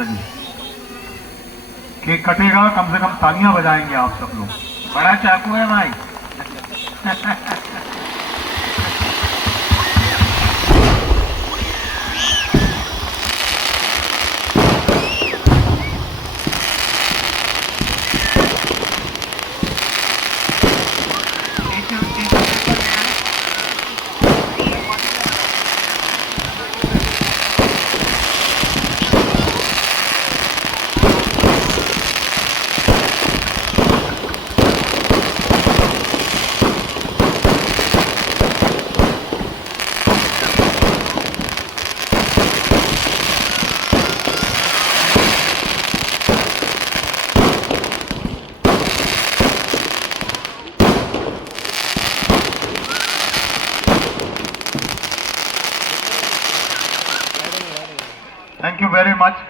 चलिए केक कटेगा, कम से कम तालियां बजाएंगे आप सब लोग। बड़ा चाकू है भाई। Thank you very much.